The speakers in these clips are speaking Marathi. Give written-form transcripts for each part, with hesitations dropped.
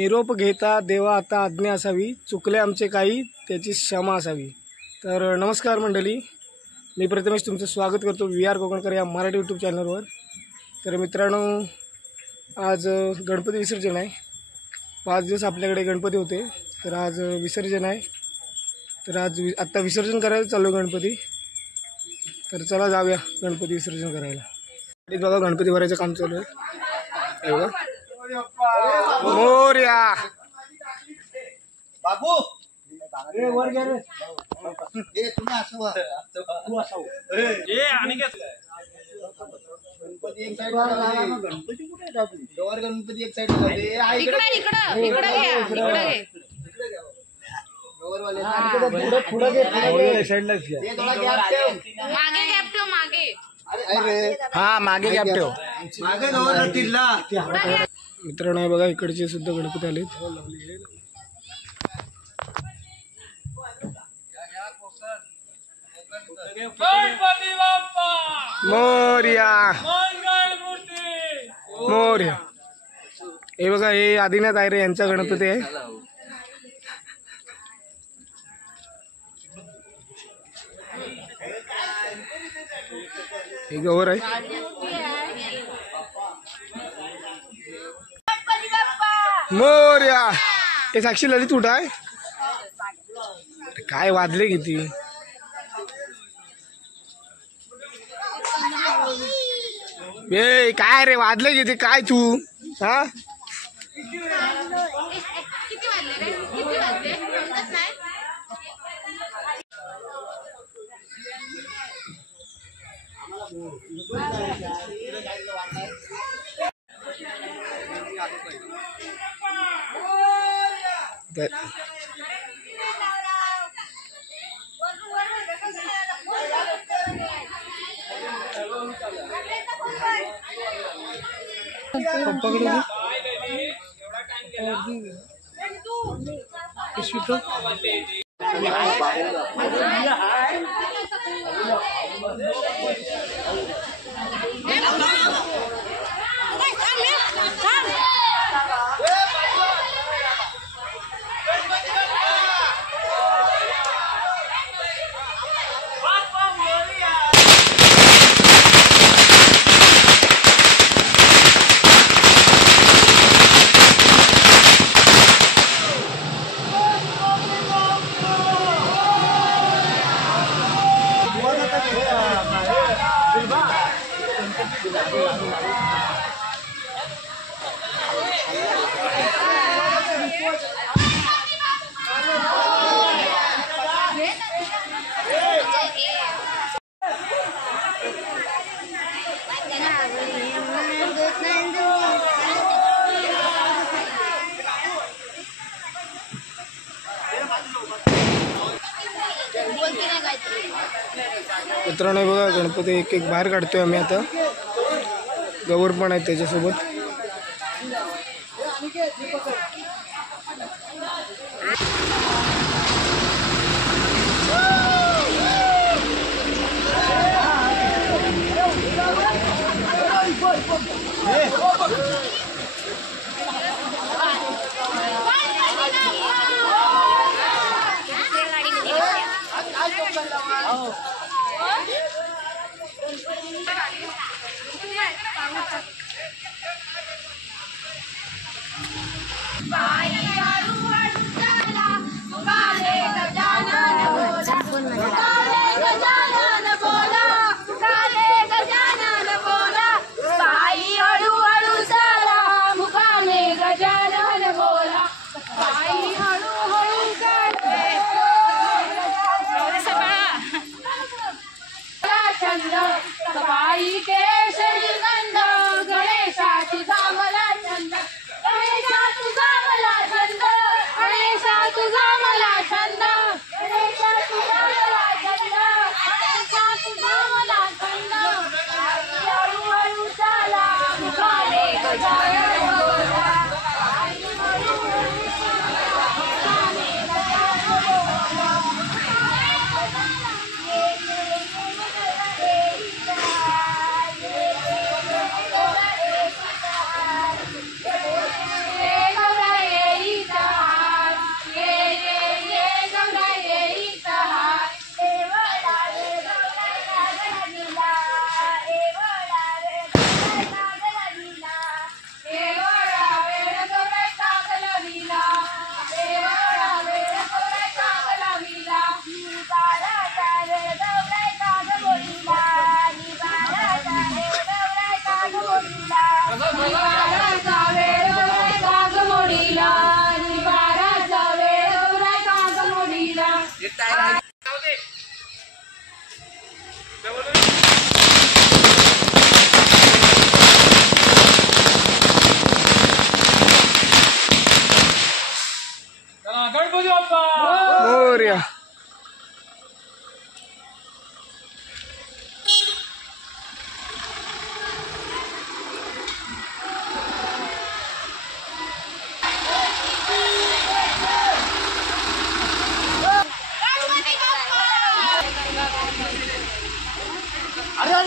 निरोप घेता देवा आता आज्ञा असावी, चुकले आमचे काही त्याची क्षमा असावी। तर नमस्कार मंडळी, मी प्रथमेश तुमचं स्वागत करतो VR कोकणकर या मराठी यूट्यूब चॅनलवर। तर मित्रांनो, आज गणपती विसर्जन आहे। 5 दिवस आपल्याकडे गणपती होते, तर आज विसर्जन आहे। तर आज आत्ता विसर्जन करायला चाललो गणपती। तर चला जाऊया गणपती विसर्जन करायला। बघा गणपती भरायचं काम चालू आहे। बघा मोरया बाबू ए वर गे रे ए तुम्ही असवा तू असव ए आणि काय गणपती एक साइड ला गणपती कुठे आहे आपली गवर गणपती एक साइड ला दे इकडे घे गवर वाले पुढे घे साइड ला घे थोडा गॅप ठेव मागे अरे हा मागे गॅप ठेव मागे गवर तिल्ला। मित्रांनो बघा इकडचे सुद्धा गणपती आलेत। मोरया मोरया। हे बघा हे आदिनाथ आहे रे, यांचा गणपती आहे। हे गौर आहे। मोरया हे साक्षी ललित उठा आहे काय वाजले किती ए काय रे वाजले किती काय तू हा मित्रांनो बघा गणपती एक एक बाहेर काढतोय आम्ही आता। गौर पण आहे त्याच्यासोबत।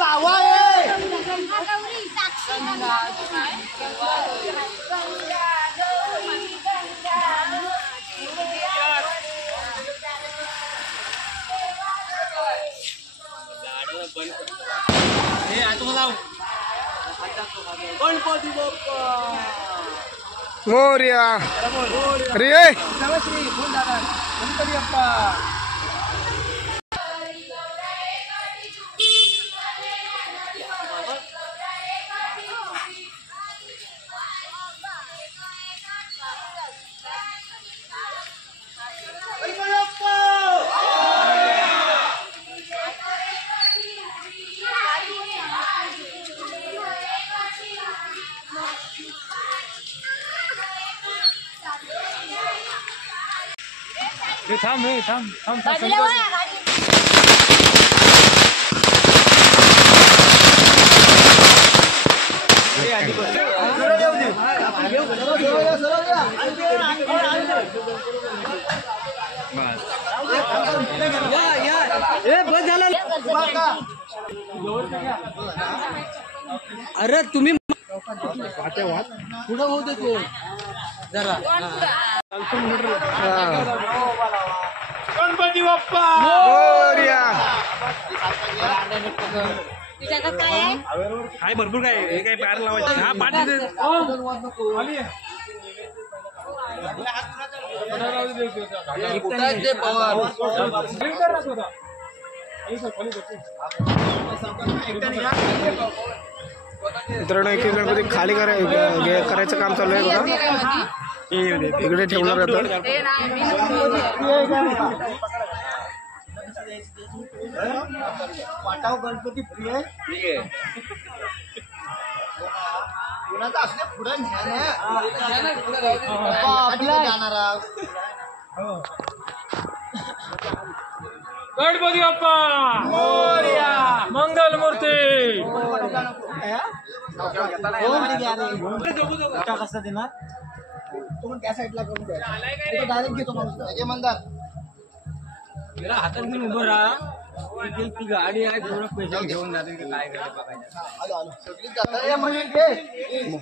लावा गणपती बाप्पा मोरया. अरे श्री फोन दादा गणपती बाप्पा. थांब थांब थांब. अरे तुम्ही पुढं होऊ देतो जरा. गणपती बाप्पा मोरया. काय भरपूर काय हे काय पार लावायचं. हा पाठ मित्रांनो, एक एक गणपती खाली करायचं काम चालू आहे बघा. इकडे ठेवणार आता. वाटाव गणपती फ्री आहे. कुणाचा असले पुढं जाणार. गणपती बाप्पा मोरया. मंगल मूर्ती. कसं देणार तुम्ही त्या साईडला करून द्या. डायरेक्ट घेतो माणूस मंदार. हातात घेऊन उभं राहा. ती गाडी आहे थोडं पैसे घेऊन जाते काय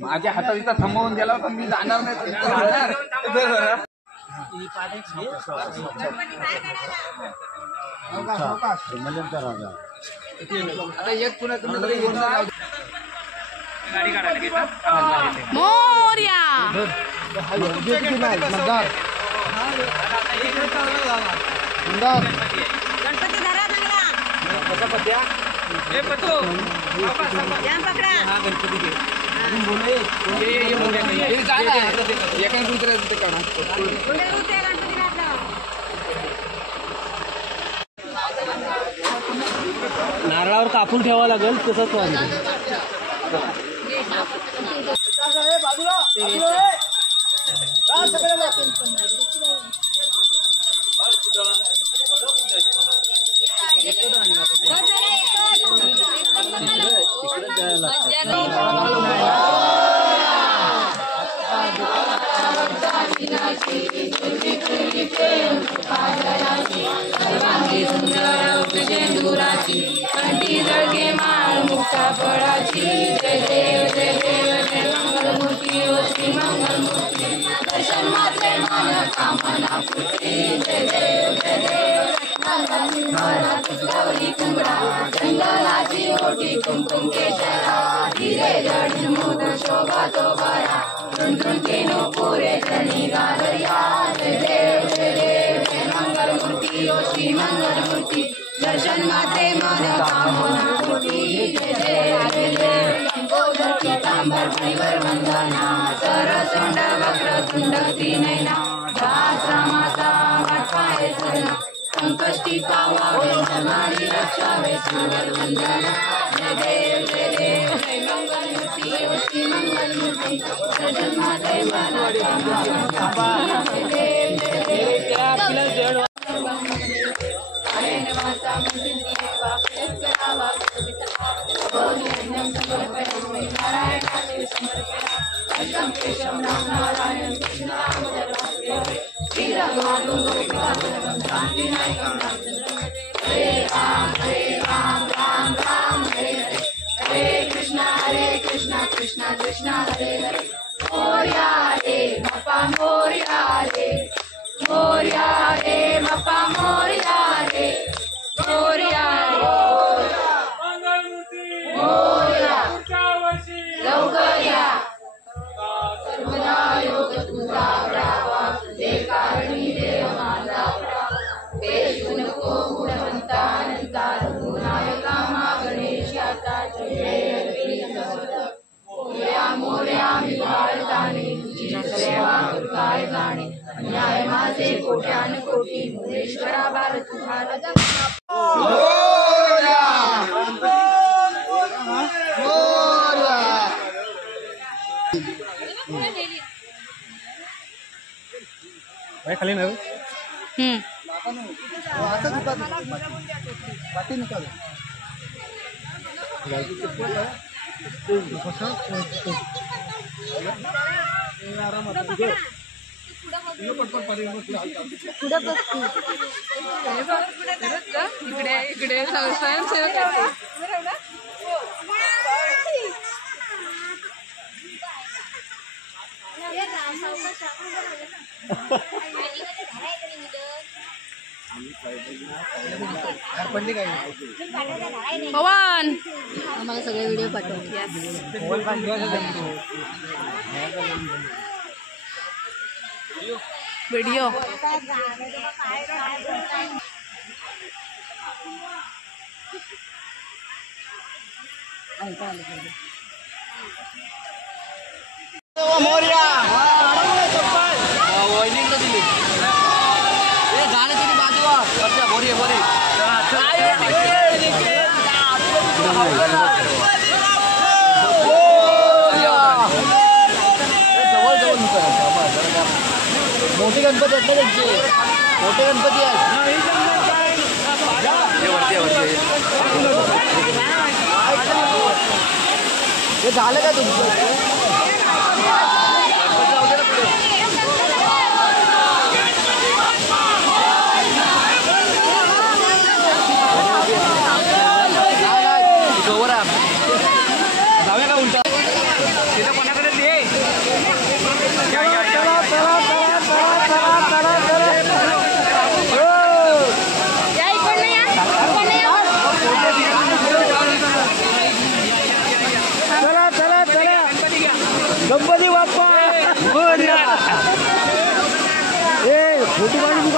माझ्या हातात इथं थांबवून गेला होता मी जाणार नाही. एक पुन्हा गाडी काढायला मोरया. गणपती धरा चांगला. या पकडा. पुढे उठे गणपती घातला. नारळावर कापून ठेवावं लागेल तसंच कंठी जळगे माळ मुक्ता फळाची. जय देव जय देव जय मंगलमूर्ती ओ श्री मंगलमूर्ती. दर्शन मात्रे मन कामना पूर्ती. जय देव जय देव. गौरी कुंभरा जंगलाची ओटी कुंकुम केशरा. हिरे जड मोद शोभा तो बरा. झुंझुन केनो पुरे जणी गालया. जय देव जय देव जय मंगलमूर्ती ओ श्री मंगलमूर्ती. दर्शन मात्रे मन कामना पूर्ती. जय देव जय देव. लंबोदर पीतांबर परिवर वंदना. सरसोंड वक्रतुंड त्रिनयना. दास रामाचा वाटपाय सरणा. संकष्टी पावावे समारी रक्षावे सुंदर वंदना. जय देव जय देव जय मंगलमूर्ती ओ श्री मंगलमूर्ती. दर्शन मात्रे मन कामना पूर्ती. जय देव जय देव. Hare Ram, Ram Ram, Hare Krishna Krishna Hare Hare Morya रे बाप्पा मोरया रे मोरया रे बाप्पा मोरया रे मोरया मोरया लवकर या सर्वदा योग तुझा रावा तुझे कारणी देव माझा पेशू नको गुणवंता अनंता रघुनायका मा गणेशाचा जय मोरया मोरया मी भारताने तुझी सेवा काय जाणे न्याय माझे कोट्यान कोटी मुरेश्वरा बाल तुम्हाला खाली ना इकडे इकडे स्वयंसेवक पवन आम्हाला सगळे व्हिडिओ पाठव व्हिडिओ मोठे गणपती आहेत ना त्यांचे मोठे गणपती आहेत हे झालं का तुमचं गणपती बाप्पा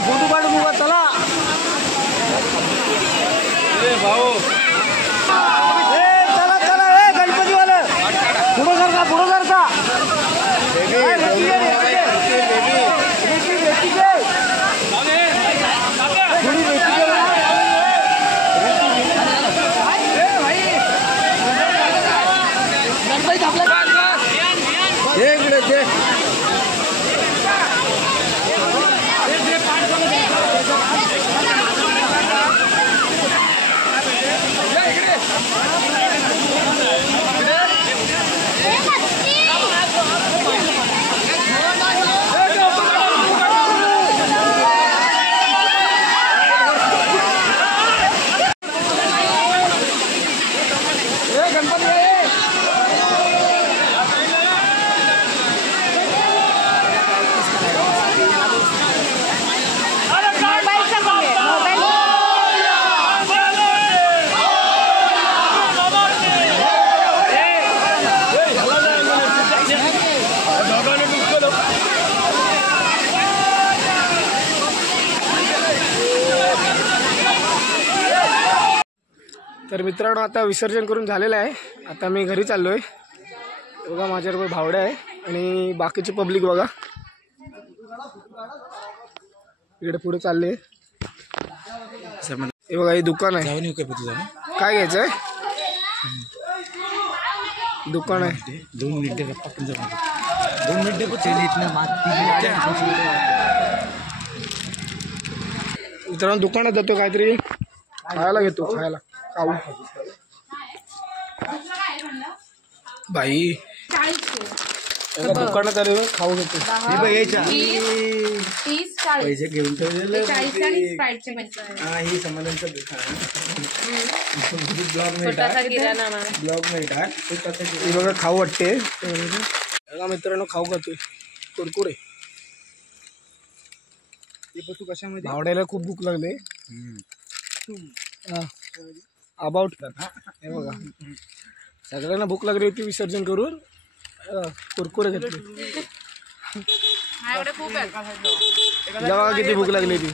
फोटो काढू मुगा चला भाऊ चला चला गणपतीवाला पुढं सरका तर मित्रांनो आता विसर्जन करून झालेलं आहे. आता मी घरी चाललो आहे. बघा माझ्याबरोबर भावड्या आहे आणि बाकीची पब्लिक बघा इकडे पुढे चालले. हे बघा हे दुकान आहे. काय घ्यायचं आहे? दुकान आहे. 2 मिनिटे मित्रांनो दुकानात जातो काहीतरी खायला घेतो. खायला खाऊ बाई दुकानात आले खाऊ घेतो. 30, 40 पैसे घेऊन ठेवलेले 40 आणि स्प्राईटचे 25. हा ही समाधानचं दुकान ब्लॉग नाही छोटासा किराणा माल. ब्लॉग नाही टाक ते कसं हे बघा खाऊ वाटते. बघा मित्रांनो खाऊ खातोय कुरकुरे. तू कशामध्ये भावड्याला खूप भूक लागले. अबाउट हे बघा सगळ्यांना भूक लागली होती विसर्जन करून कुरकुरे घेतले. जेव्हा किती भूक लागली होती.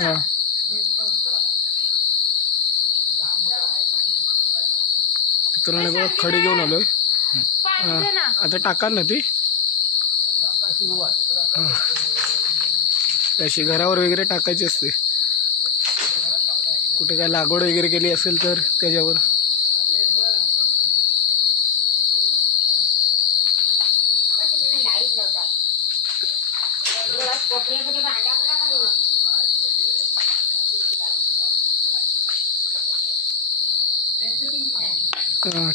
हा मित्रांनो बघा खडी घेऊन आलोय. आता टाका ना ती तशी घरावर वगैरे टाकायची असते. कुठे काय लागवड वगैरे केली असेल तर त्याच्यावर.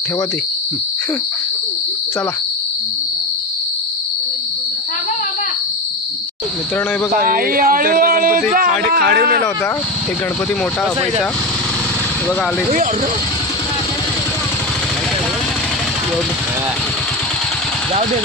ठेवा ते चला मित्रांनो हे बघा गणपती खाडीव नेला होता. एक गणपती मोठा अभयचा बघा आले. जाऊ दे